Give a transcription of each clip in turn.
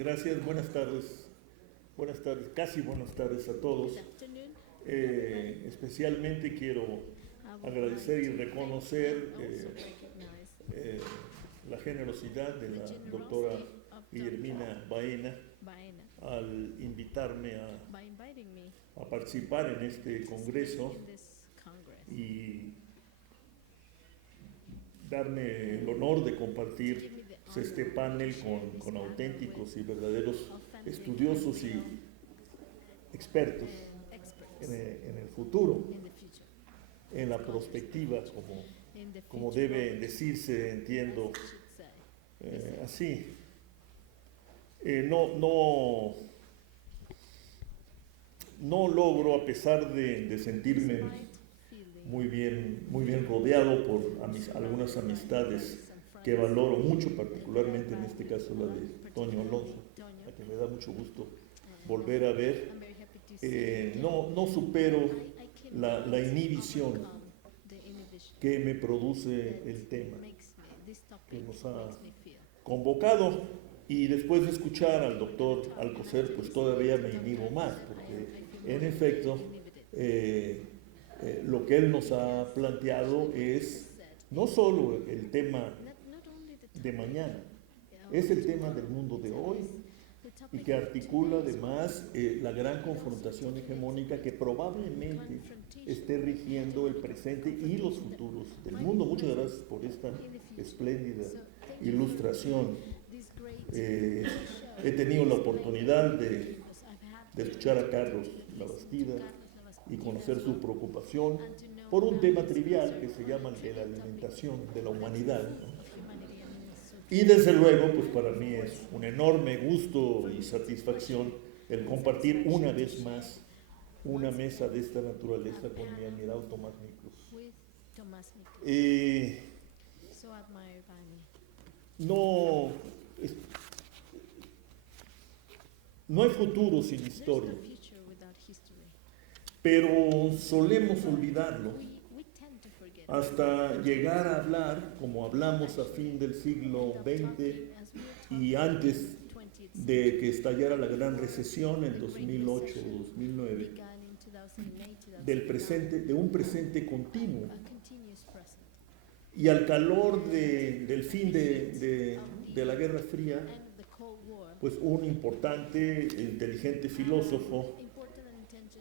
Gracias, buenas tardes, casi buenas tardes a todos. Especialmente quiero agradecer y reconocer la generosidad de la doctora Guillermina Baena al invitarme a participar en este congreso y darme el honor de compartir este panel con auténticos y verdaderos estudiosos y expertos en el futuro, en la perspectiva, como debe decirse, entiendo, así. No logro, a pesar de sentirme muy bien rodeado por algunas amistades que valoro mucho, particularmente en este caso la de Toño Alonso, a quien me da mucho gusto volver a ver. No supero la inhibición que me produce el tema que nos ha convocado, y después de escuchar al doctor Alcocer, pues todavía me inhibo más, porque en efecto lo que él nos ha planteado es no solo el tema de mañana, es el tema del mundo de hoy, y que articula además la gran confrontación hegemónica que probablemente esté rigiendo el presente y los futuros del mundo. Muchas gracias por esta espléndida ilustración. He tenido la oportunidad de escuchar a Carlos Labastida y conocer su preocupación por un tema trivial que se llama el de la alimentación de la humanidad, ¿no? Y desde luego, pues para mí es un enorme gusto y satisfacción el compartir una vez más una mesa de esta naturaleza con mi admirado Tomás Miklós. No hay futuro sin historia, pero solemos olvidarlo hasta llegar a hablar, como hablamos a fin del siglo XX y antes de que estallara la gran recesión en 2008-2009, de un presente continuo. Y al calor del fin de la Guerra Fría, pues un importante e inteligente filósofo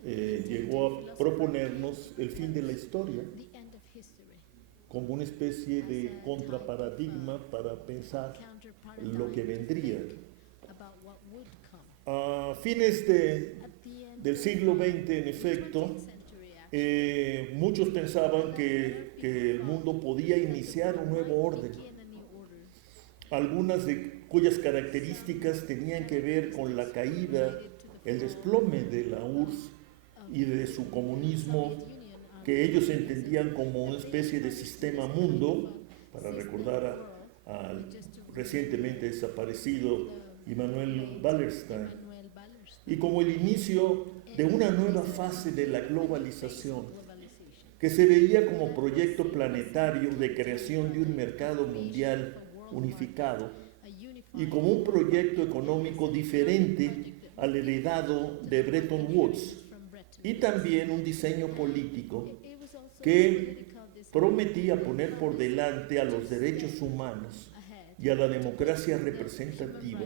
llegó a proponernos el fin de la historia como una especie de contraparadigma para pensar lo que vendría. A fines del siglo XX, en efecto, muchos pensaban que el mundo podía iniciar un nuevo orden, algunas de cuyas características tenían que ver con la caída, el desplome de la URSS y de su comunismo, que ellos entendían como una especie de sistema mundo, para recordar al recientemente desaparecido Immanuel Wallerstein, y como el inicio de una nueva fase de la globalización, que se veía como proyecto planetario de creación de un mercado mundial unificado y como un proyecto económico diferente al heredado de Bretton Woods, y también un diseño político que prometía poner por delante a los derechos humanos y a la democracia representativa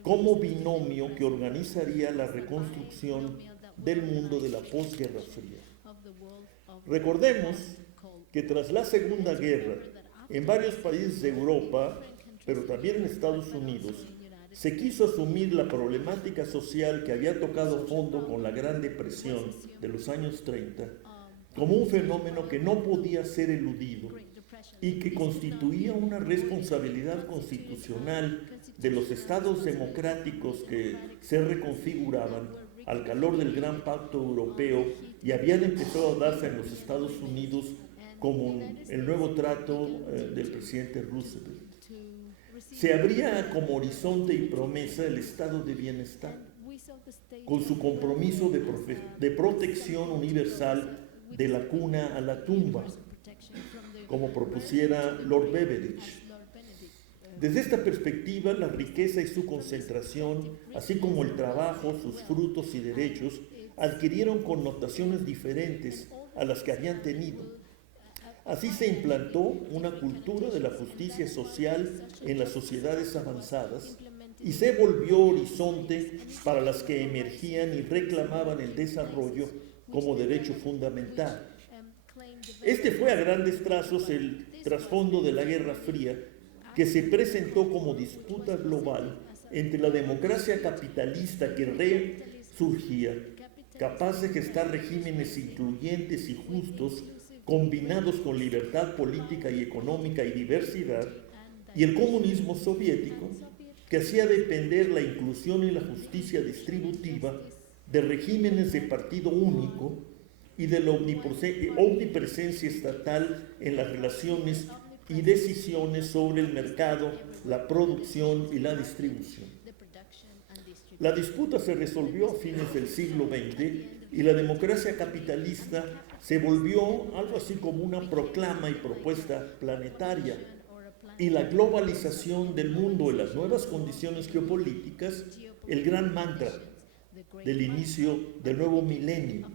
como binomio que organizaría la reconstrucción del mundo de la posguerra fría. Recordemos que tras la Segunda Guerra, en varios países de Europa, pero también en Estados Unidos, se quiso asumir la problemática social que había tocado fondo con la Gran Depresión de los años 30 como un fenómeno que no podía ser eludido y que constituía una responsabilidad constitucional de los estados democráticos que se reconfiguraban al calor del Gran Pacto Europeo y habían empezado a darse en los Estados Unidos como el nuevo trato del presidente Roosevelt. Se abría como horizonte y promesa el estado de bienestar, con su compromiso de protección universal de la cuna a la tumba, como propusiera Lord Beveridge. Desde esta perspectiva, la riqueza y su concentración, así como el trabajo, sus frutos y derechos, adquirieron connotaciones diferentes a las que habían tenido. Así se implantó una cultura de la justicia social en las sociedades avanzadas y se volvió horizonte para las que emergían y reclamaban el desarrollo como derecho fundamental. Este fue a grandes trazos el trasfondo de la Guerra Fría, que se presentó como disputa global entre la democracia capitalista que resurgía, capaz de gestar regímenes incluyentes y justos, combinados con libertad política y económica y diversidad, y el comunismo soviético, que hacía depender la inclusión y la justicia distributiva de regímenes de partido único y de la omnipresencia estatal en las relaciones y decisiones sobre el mercado, la producción y la distribución. La disputa se resolvió a fines del siglo XX y la democracia capitalista se volvió algo así como una proclama y propuesta planetaria, y la globalización del mundo en las nuevas condiciones geopolíticas, el gran mantra del inicio del nuevo milenio.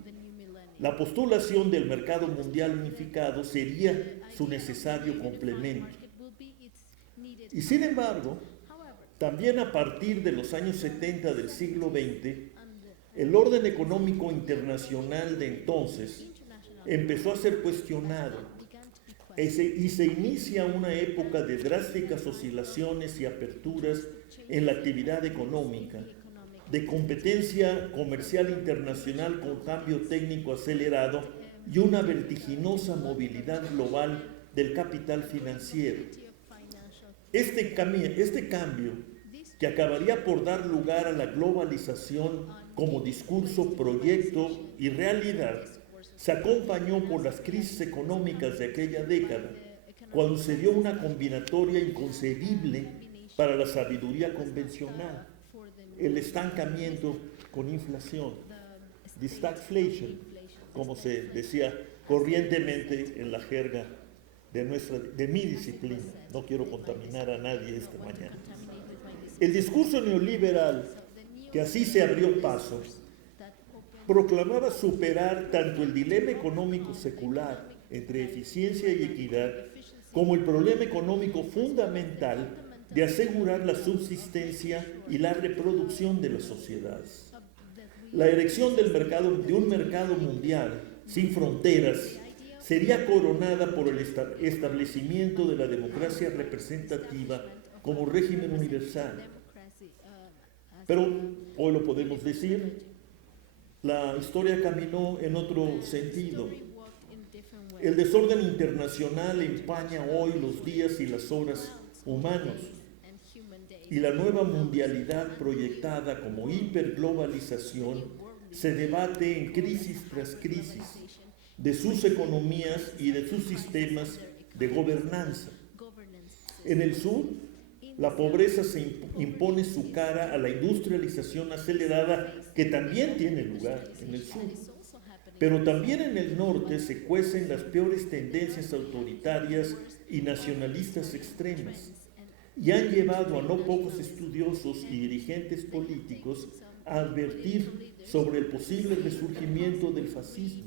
La postulación del mercado mundial unificado sería su necesario complemento. Y sin embargo, también a partir de los años 70 del siglo XX, el orden económico internacional de entonces empezó a ser cuestionado y se inicia una época de drásticas oscilaciones y aperturas en la actividad económica, de competencia comercial internacional con cambio técnico acelerado y una vertiginosa movilidad global del capital financiero. Este cambio, que acabaría por dar lugar a la globalización como discurso, proyecto y realidad, se acompañó por las crisis económicas de aquella década, cuando se dio una combinatoria inconcebible para la sabiduría convencional: el estancamiento con inflación, the stagflation, como se decía corrientemente en la jerga de mi disciplina. No quiero contaminar a nadie esta mañana. El discurso neoliberal, que así se abrió paso, proclamaba superar tanto el dilema económico secular entre eficiencia y equidad, como el problema económico fundamental de asegurar la subsistencia y la reproducción de las sociedades. La erección de un mercado mundial sin fronteras sería coronada por el establecimiento de la democracia representativa como régimen universal. Pero hoy lo podemos decir, la historia caminó en otro sentido. El desorden internacional empaña hoy los días y las horas humanos, y la nueva mundialidad proyectada como hiperglobalización se debate en crisis tras crisis de sus economías y de sus sistemas de gobernanza. En el sur, la pobreza se impone su cara a la industrialización acelerada que también tiene lugar en el sur. Pero también en el norte se cuecen las peores tendencias autoritarias y nacionalistas extremas, y han llevado a no pocos estudiosos y dirigentes políticos a advertir sobre el posible resurgimiento del fascismo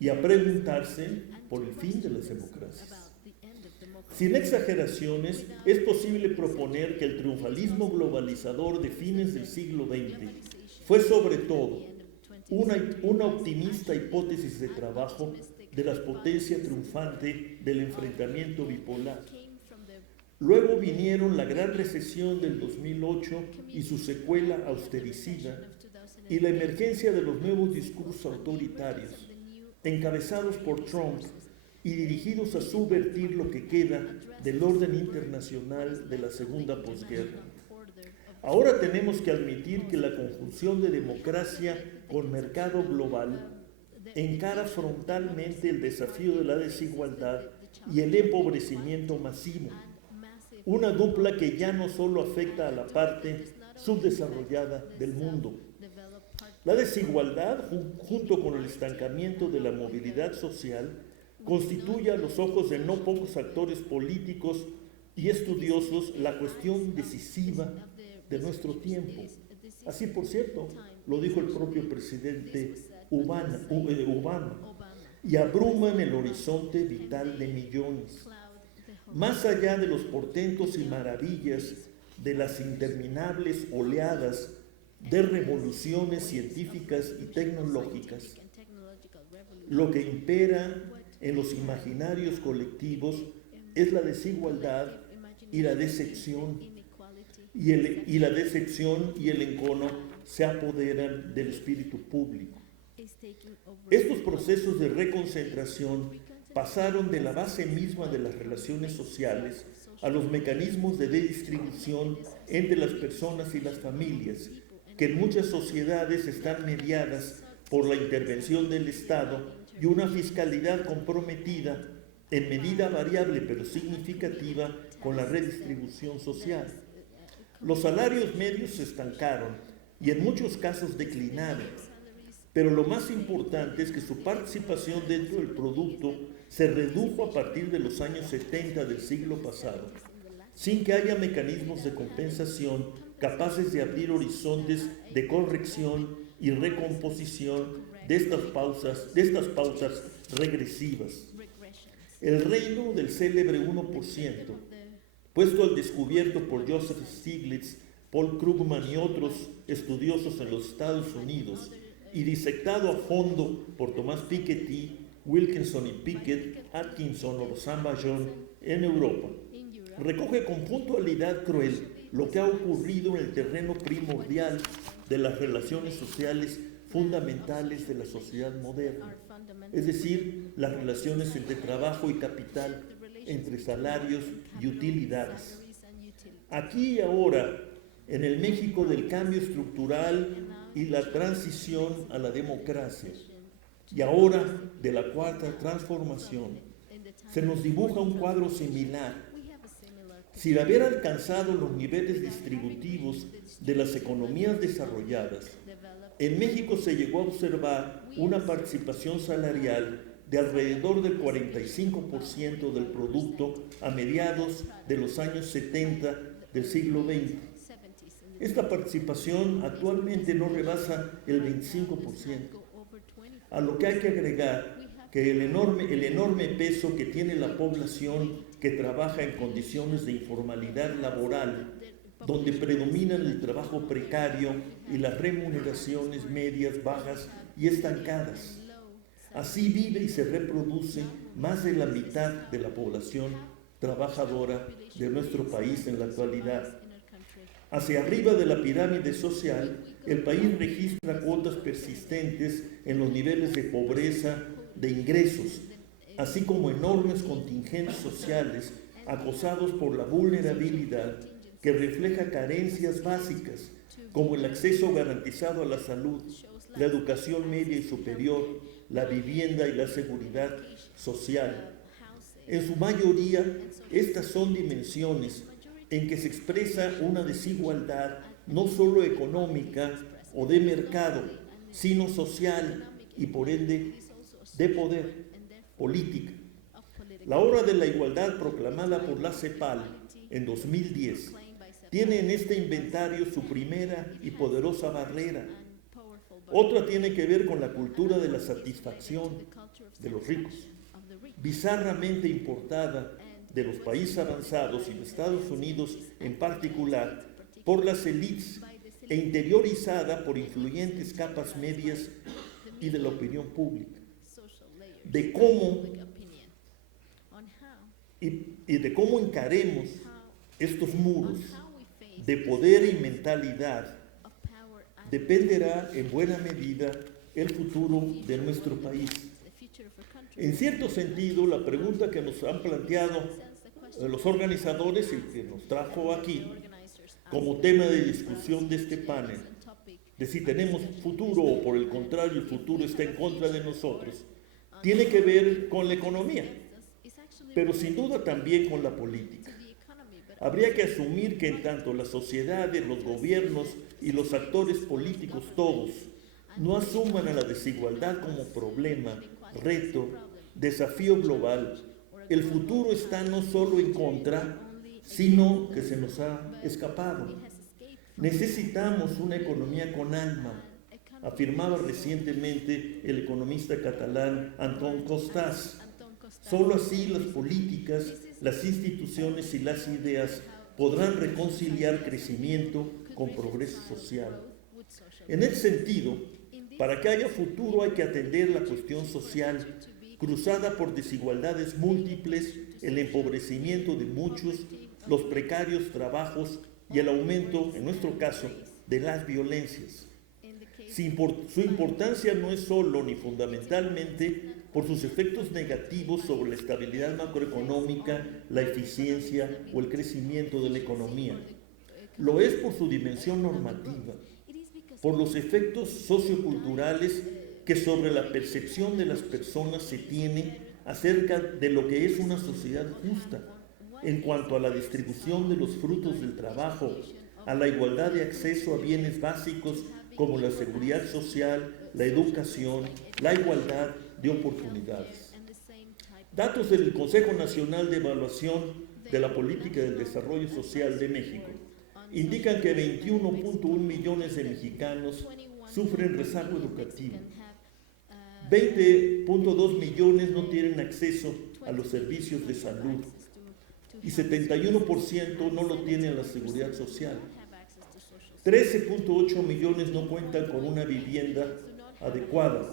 y a preguntarse por el fin de las democracias. Sin exageraciones, es posible proponer que el triunfalismo globalizador de fines del siglo XX fue sobre todo una optimista hipótesis de trabajo de la potencia triunfante del enfrentamiento bipolar. Luego vinieron la gran recesión del 2008 y su secuela austericida, y la emergencia de los nuevos discursos autoritarios, encabezados por Trump y dirigidos a subvertir lo que queda del orden internacional de la segunda posguerra. Ahora tenemos que admitir que la conjunción de democracia con mercado global encara frontalmente el desafío de la desigualdad y el empobrecimiento masivo, una dupla que ya no solo afecta a la parte subdesarrollada del mundo. La desigualdad, junto con el estancamiento de la movilidad social, constituye a los ojos de no pocos actores políticos y estudiosos la cuestión decisiva de nuestro tiempo. Así, por cierto, lo dijo el propio presidente Obama, y abruman el horizonte vital de millones. Más allá de los portentos y maravillas de las interminables oleadas de revoluciones científicas y tecnológicas, lo que impera en los imaginarios colectivos es la desigualdad y la decepción, y la decepción y el encono se apoderan del espíritu público. Estos procesos de reconcentración pasaron de la base misma de las relaciones sociales a los mecanismos de distribución entre las personas y las familias, que en muchas sociedades están mediadas por la intervención del Estado y una fiscalidad comprometida en medida variable pero significativa con la redistribución social. Los salarios medios se estancaron y en muchos casos declinaron, pero lo más importante es que su participación dentro del producto se redujo a partir de los años 70 del siglo pasado, sin que haya mecanismos de compensación capaces de abrir horizontes de corrección y recomposición de estas pautas regresivas. El reino del célebre 1%, puesto al descubierto por Joseph Stiglitz, Paul Krugman y otros estudiosos en los Estados Unidos, y disectado a fondo por Thomas Piketty, Wilkinson y Pickett, Atkinson o Samba John en Europa, recoge con puntualidad cruel lo que ha ocurrido en el terreno primordial de las relaciones sociales fundamentales de la sociedad moderna, es decir, las relaciones entre trabajo y capital, entre salarios y utilidades. Aquí y ahora, en el México del cambio estructural y la transición a la democracia, y ahora de la cuarta transformación, se nos dibuja un cuadro similar. Sin haber alcanzado los niveles distributivos de las economías desarrolladas, en México se llegó a observar una participación salarial de alrededor del 45% del producto a mediados de los años 70 del siglo XX. Esta participación actualmente no rebasa el 25%, a lo que hay que agregar que el enorme peso que tiene la población que trabaja en condiciones de informalidad laboral, donde predominan el trabajo precario y las remuneraciones medias, bajas y estancadas. Así vive y se reproduce más de la mitad de la población trabajadora de nuestro país en la actualidad. Hacia arriba de la pirámide social, el país registra cuotas persistentes en los niveles de pobreza, de ingresos, así como enormes contingentes sociales acosados por la vulnerabilidad que refleja carencias básicas como el acceso garantizado a la salud, la educación media y superior, la vivienda y la seguridad social. En su mayoría, estas son dimensiones en que se expresa una desigualdad no solo económica o de mercado, sino social y por ende de poder, política. La hora de la igualdad proclamada por la CEPAL en 2010 tiene en este inventario su primera y poderosa barrera. Otra tiene que ver con la cultura de la satisfacción de los ricos, bizarramente importada de los países avanzados y de Estados Unidos en particular por las élites e interiorizada por influyentes capas medias y de la opinión pública. De cómo encaremos estos muros de poder y mentalidad dependerá en buena medida el futuro de nuestro país. En cierto sentido, la pregunta que nos han planteado los organizadores y que nos trajo aquí como tema de discusión de este panel, de si tenemos futuro o por el contrario el futuro está en contra de nosotros, tiene que ver con la economía, pero sin duda también con la política. Habría que asumir que en tanto las sociedades, los gobiernos y los actores políticos todos no asuman a la desigualdad como problema, reto, desafío global, el futuro está no solo en contra, sino que se nos ha escapado. Necesitamos una economía con alma, afirmaba recientemente el economista catalán Antón Costas. Solo así las políticas, las instituciones y las ideas podrán reconciliar crecimiento con progreso social. En ese sentido, para que haya futuro hay que atender la cuestión social, cruzada por desigualdades múltiples, el empobrecimiento de muchos, los precarios trabajos y el aumento, en nuestro caso, de las violencias. Su importancia no es solo ni fundamentalmente por sus efectos negativos sobre la estabilidad macroeconómica, la eficiencia o el crecimiento de la economía. Lo es por su dimensión normativa, por los efectos socioculturales que sobre la percepción de las personas se tiene acerca de lo que es una sociedad justa en cuanto a la distribución de los frutos del trabajo, a la igualdad de acceso a bienes básicos como la seguridad social, la educación, la igualdad de oportunidades. Datos del Consejo Nacional de Evaluación de la Política del Desarrollo Social de México indican que 21.1 millones de mexicanos sufren rezago educativo. 20.2 millones no tienen acceso a los servicios de salud y 71% no lo tiene la seguridad social. 13.8 millones no cuentan con una vivienda adecuada,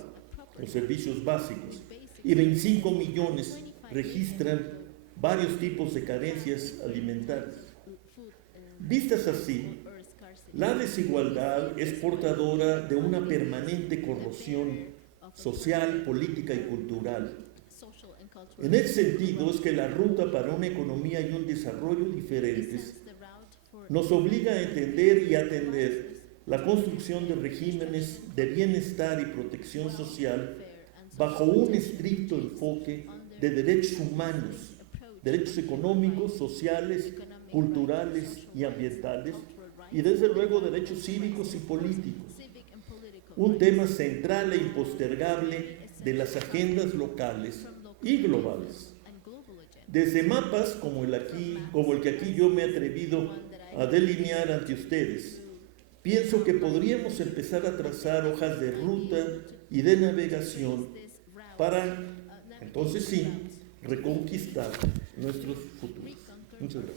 los servicios básicos, y 25 millones registran varios tipos de carencias alimentarias. Vistas así, la desigualdad es portadora de una permanente corrosión social, política y cultural. En ese sentido es que la ruta para una economía y un desarrollo diferentes nos obliga a entender y atender la construcción de regímenes de bienestar y protección social bajo un estricto enfoque de derechos humanos, derechos económicos, sociales, culturales y ambientales, y desde luego derechos cívicos y políticos. Un tema central e impostergable de las agendas locales y globales. Desde mapas como el que aquí yo me he atrevido a delinear ante ustedes, pienso que podríamos empezar a trazar hojas de ruta y de navegación para, entonces sí, reconquistar nuestros futuros. Muchas gracias.